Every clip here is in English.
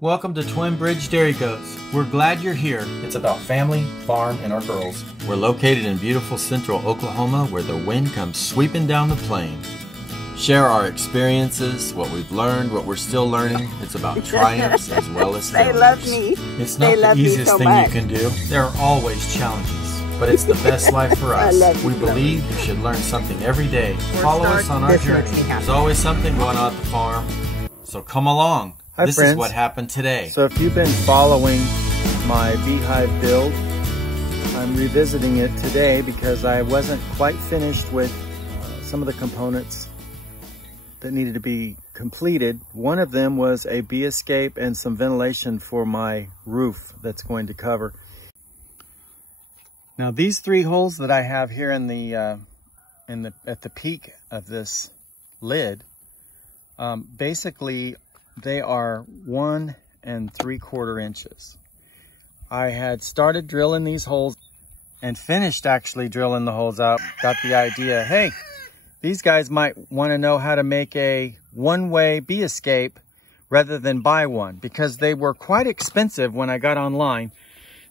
Welcome to Twin Bridge Dairy Goats. We're glad you're here. It's about family, farm, and our girls. We're located in beautiful central Oklahoma where the wind comes sweeping down the plain. Share our experiences, what we've learned, what we're still learning. It's about triumphs as well as failures. They love me. It's not the easiest thing you can do. There are always challenges, but it's the best life for us. We believe you should learn something every day. Follow us on our journey. There's always something going on at the farm, so come along. Hi, this friends. is what happened today. So if you've been following my beehive build, I'm revisiting it today because I wasn't quite finished with some of the components that needed to be completed. One of them was a bee escape and some ventilation for my roof that's going to cover. Now these three holes that I have here at the peak of this lid, basically they are 1 3/4 inches. I had started drilling these holes and finished actually drilling the holes out. Got the idea, hey, these guys might want to know how to make a one-way bee escape rather than buy one, because they were quite expensive when I got online.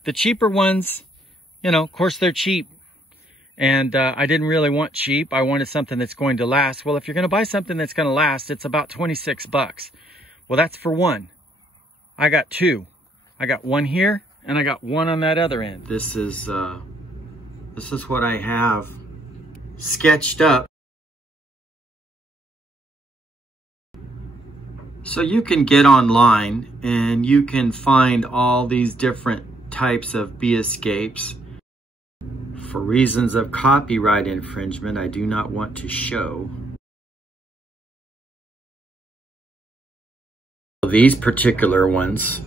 The cheaper ones, you know, of course they're cheap. And I didn't really want cheap. I wanted something that's going to last. Well, if you're going to buy something that's going to last, it's about 26 bucks. Well, that's for one. I got two. I got one here and I got one on that other end. This is what I have sketched up. So you can get online and you can find all these different types of bee escapes. For reasons of copyright infringement, I do not want to show. These particular ones,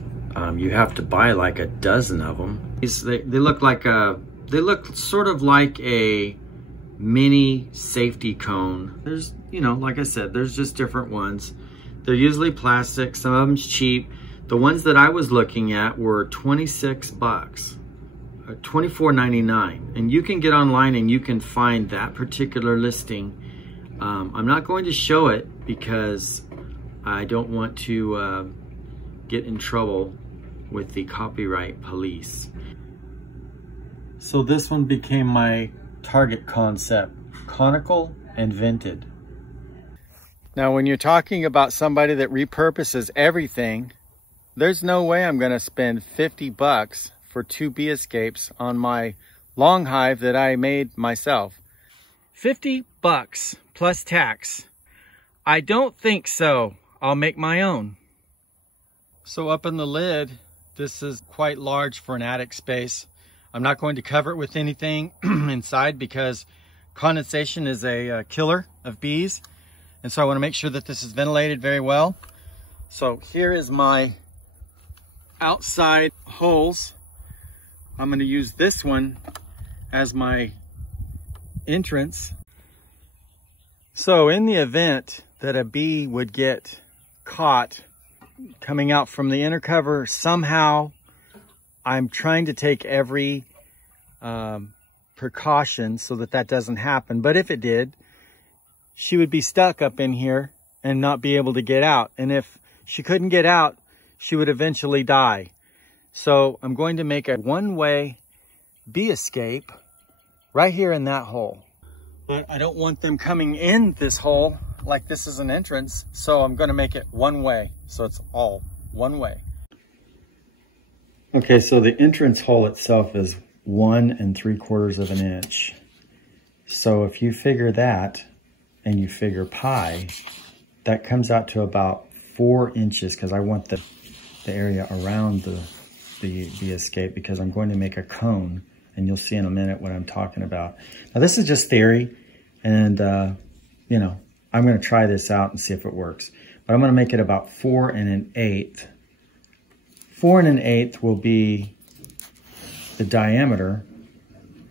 you have to buy like a dozen of them. They look sort of like a mini safety cone. There's, you know, like I said, there's just different ones. They're usually plastic, some of them's cheap. The ones that I was looking at were 26 bucks. $24.99, and you can get online and you can find that particular listing. I'm not going to show it because I don't want to get in trouble with the copyright police. So this one became my target concept: conical and vented. Now when you're talking about somebody that repurposes everything, there's no way I'm going to spend 50 bucks for 2 bee escapes on my Long Hive that I made myself. 50 bucks plus tax. I don't think so. I'll make my own. So up in the lid, this is quite large for an attic space. I'm not going to cover it with anything inside because condensation is a killer of bees. And so I want to make sure that this is ventilated very well. So here is my outside holes. I'm going to use this one as my entrance. So in the event that a bee would get caught coming out from the inner cover somehow, I'm trying to take every precaution so that that doesn't happen. But if it did, she would be stuck up in here and not be able to get out. And if she couldn't get out, she would eventually die. So I'm going to make a one-way bee escape right here in that hole. But I don't want them coming in this hole like this is an entrance. So I'm going to make it one way. So it's all one way. Okay, so the entrance hole itself is 1 3/4 inch. So if you figure that and you figure pi, that comes out to about 4 inches, because I want the area around the escape, because I'm going to make a cone, and you'll see in a minute what I'm talking about. Now this is just theory, and you know, I'm going to try this out and see if it works. But I'm going to make it about 4 1/8. 4 1/8 will be the diameter,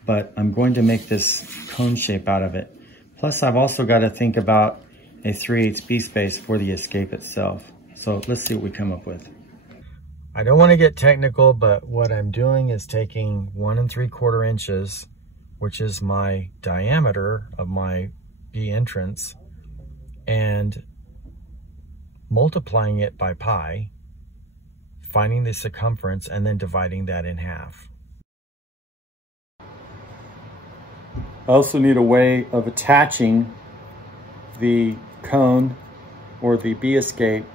but I'm going to make this cone shape out of it. Plus I've also got to think about a 3/8 bee space for the escape itself. So let's see what we come up with. I don't want to get technical, but what I'm doing is taking 1 3/4 inches, which is my diameter of my bee entrance, and multiplying it by pi, finding the circumference and then dividing that in half. I also need a way of attaching the cone or the bee escape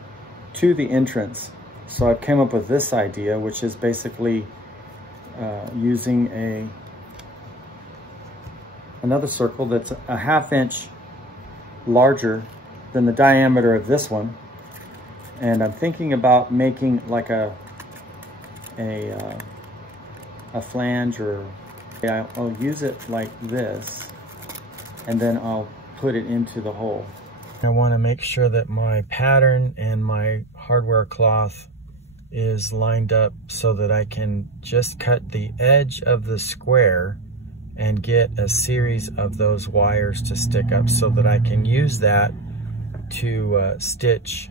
to the entrance. So I've came up with this idea, which is basically using another circle that's a 1/2 inch larger than the diameter of this one. And I'm thinking about making like a flange, or I'll use it like this, and then I'll put it into the hole. I want to make sure that my pattern and my hardware cloth is lined up so that I can just cut the edge of the square and get a series of those wires to stick up so that I can use that to stitch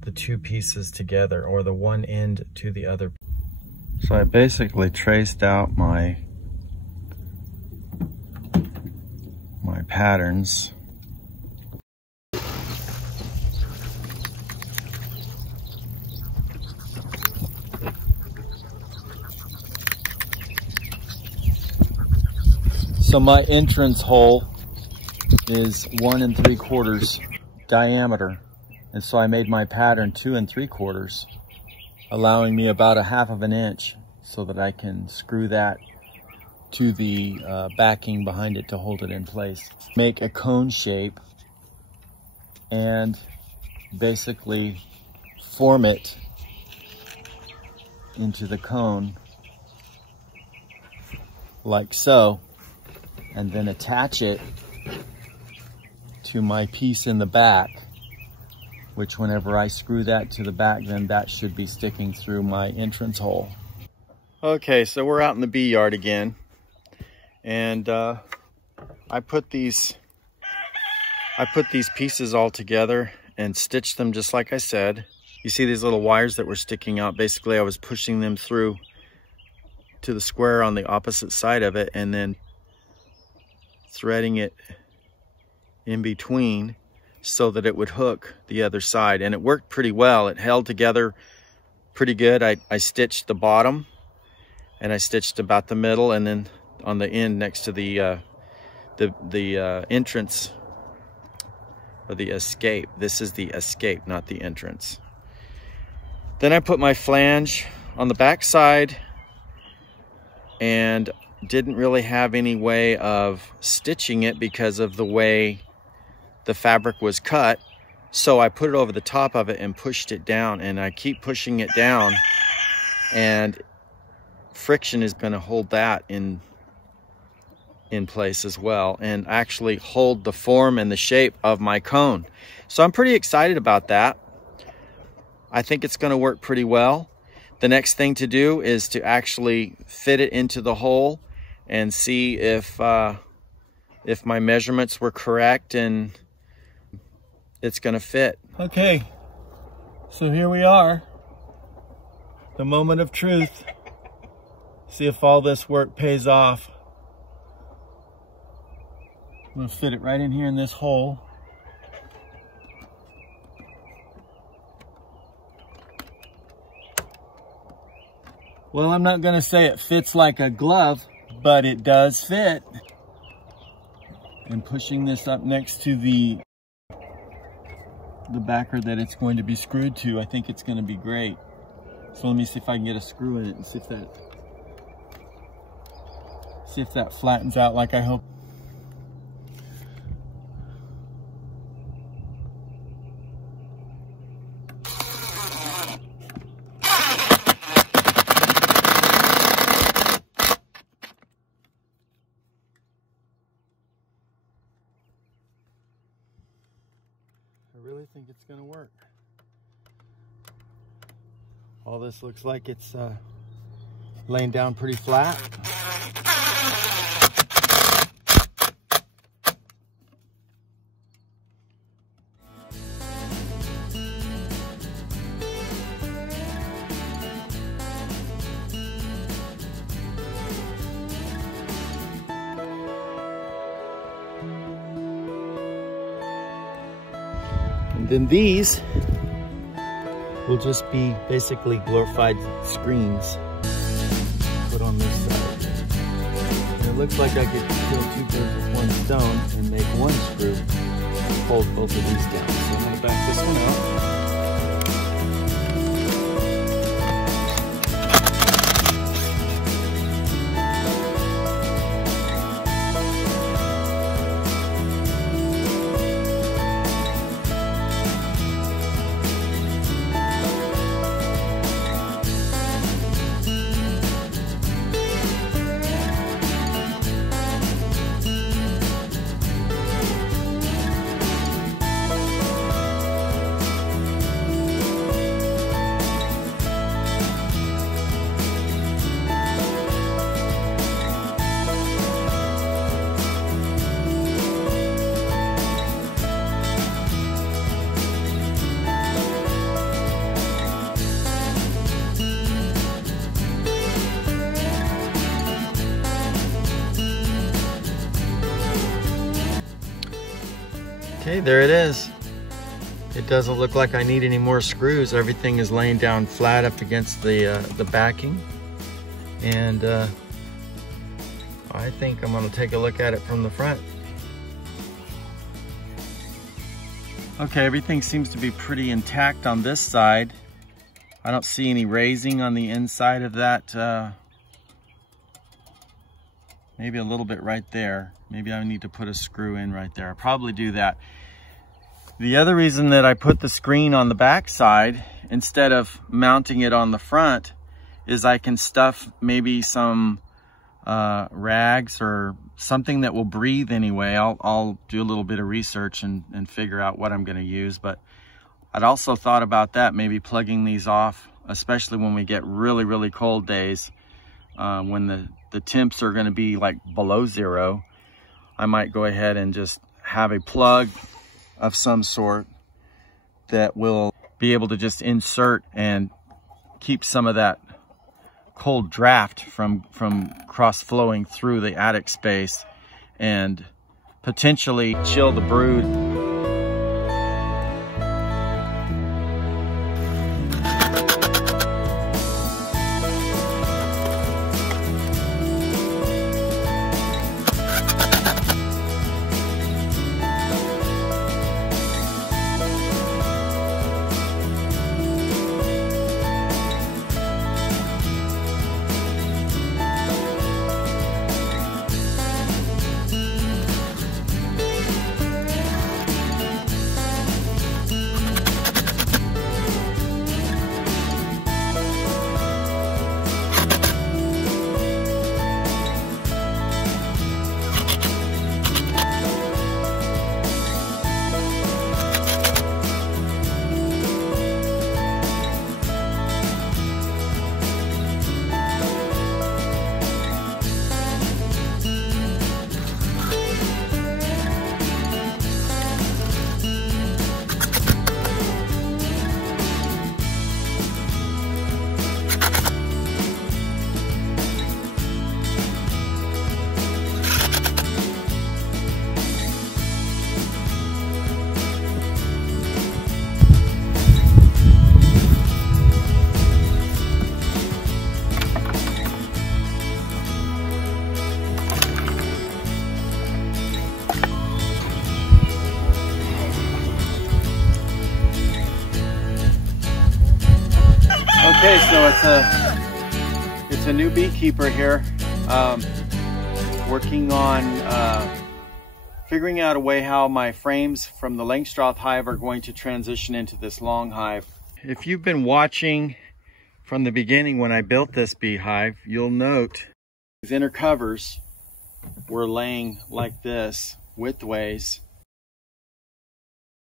the two pieces together, or the one end to the other. So I basically traced out my patterns. So my entrance hole is 1 3/4 diameter. And so I made my pattern 2 3/4, allowing me about 1/2 inch so that I can screw that to the backing behind it to hold it in place. Make a cone shape and basically form it into the cone like so, and then attach it to my piece in the back, which whenever I screw that to the back, then that should be sticking through my entrance hole. Okay, so we're out in the bee yard again, and I put these pieces all together and stitched them just like I said. You see these little wires that were sticking out? Basically, I was pushing them through to the square on the opposite side of it and then threading it in between so that it would hook the other side. And it worked pretty well. It held together pretty good. I stitched the bottom and I stitched about the middle, and then on the end next to the entrance, or the escape. This is the escape, not the entrance. Then I put my flange on the back side and didn't really have any way of stitching it because of the way the fabric was cut. So I put it over the top of it and pushed it down, and I keep pushing it down, and friction is going to hold that in place as well, and actually hold the form and the shape of my cone. So I'm pretty excited about that. I think it's going to work pretty well. The next thing to do is to actually fit it into the hole and see if my measurements were correct and it's going to fit. Okay, so here we are, the moment of truth. See if all this work pays off. I'm going to fit it right in here in this hole. Well, I'm not going to say it fits like a glove, but it does fit. And pushing this up next to the backer that it's going to be screwed to, I think it's going to be great. So let me see if I can get a screw in it and see if that flattens out like I hope. I really think it's going to work. All this looks like it's laying down pretty flat. And then these will just be basically glorified screens put on this side. And it looks like I could kill two birds with one stone and make one screw hold both of these down. So I'm going to back this one out. Okay, there it is. It doesn't look like I need any more screws. Everything is laying down flat up against the backing. And I think I'm gonna take a look at it from the front. Okay, everything seems to be pretty intact on this side. I don't see any raising on the inside of that. Maybe a little bit right there. Maybe I need to put a screw in right there. I'll probably do that. The other reason that I put the screen on the back side instead of mounting it on the front is I can stuff maybe some rags or something that will breathe anyway. I'll do a little bit of research and figure out what I'm going to use. But I'd also thought about that, maybe plugging these off, especially when we get really, really cold days, when the temps are going to be like below zero. I might go ahead and just have a plug of some sort that will be able to just insert and keep some of that cold draft from cross flowing through the attic space and potentially chill the brood. Okay, so it's a new beekeeper here, working on figuring out a way how my frames from the Langstroth hive are going to transition into this Long Hive. If you've been watching from the beginning when I built this beehive, you'll note these inner covers were laying like this, widthways,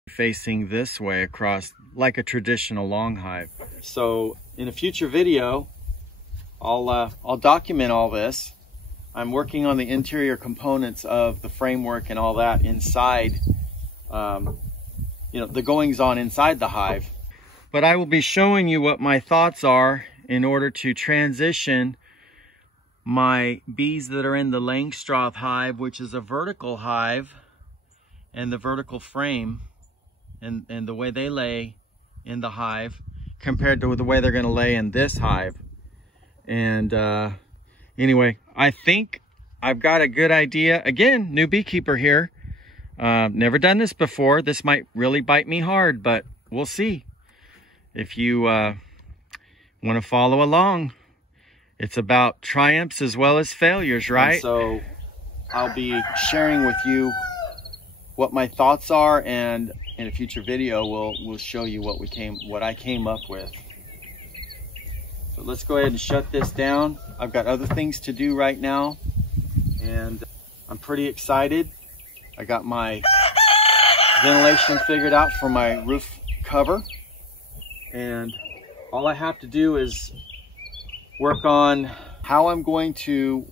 facing this way across like a traditional Long Hive. So in a future video, I'll document all this. I'm working on the interior components of the framework and all that inside, the goings on inside the hive. But I will be showing you what my thoughts are in order to transition my bees that are in the Langstroth hive, which is a vertical hive, and the vertical frame and the way they lay in the hive, compared to the way they're gonna lay in this hive. And anyway, I think I've got a good idea. Again, new beekeeper here. Never done this before. This might really bite me hard, but we'll see. If you want to follow along, it's about triumphs as well as failures, right? And so I'll be sharing with you what my thoughts are, and in a future video we'll show you what I came up with. So let's go ahead and shut this down. I've got other things to do right now, and I'm pretty excited. I got my ventilation figured out for my roof cover, and all I have to do is work on how I'm going to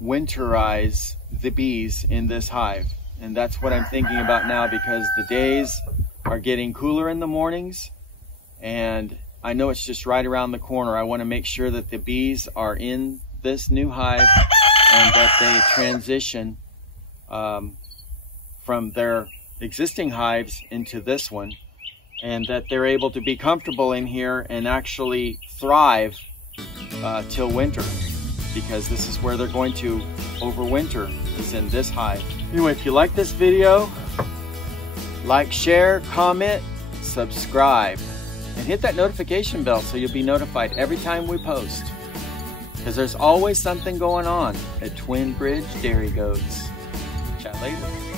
winterize the bees in this hive. And that's what I'm thinking about now, because the days are getting cooler in the mornings, and I know it's just right around the corner. I want to make sure that the bees are in this new hive and that they transition from their existing hives into this one, and that they're able to be comfortable in here and actually thrive till winter, because this is where they're going to overwinter, is in this hive. Anyway, if you like this video, like, share, comment, subscribe, and hit that notification bell so you'll be notified every time we post, because there's always something going on at Twin Bridge Dairy Goats. Chat later.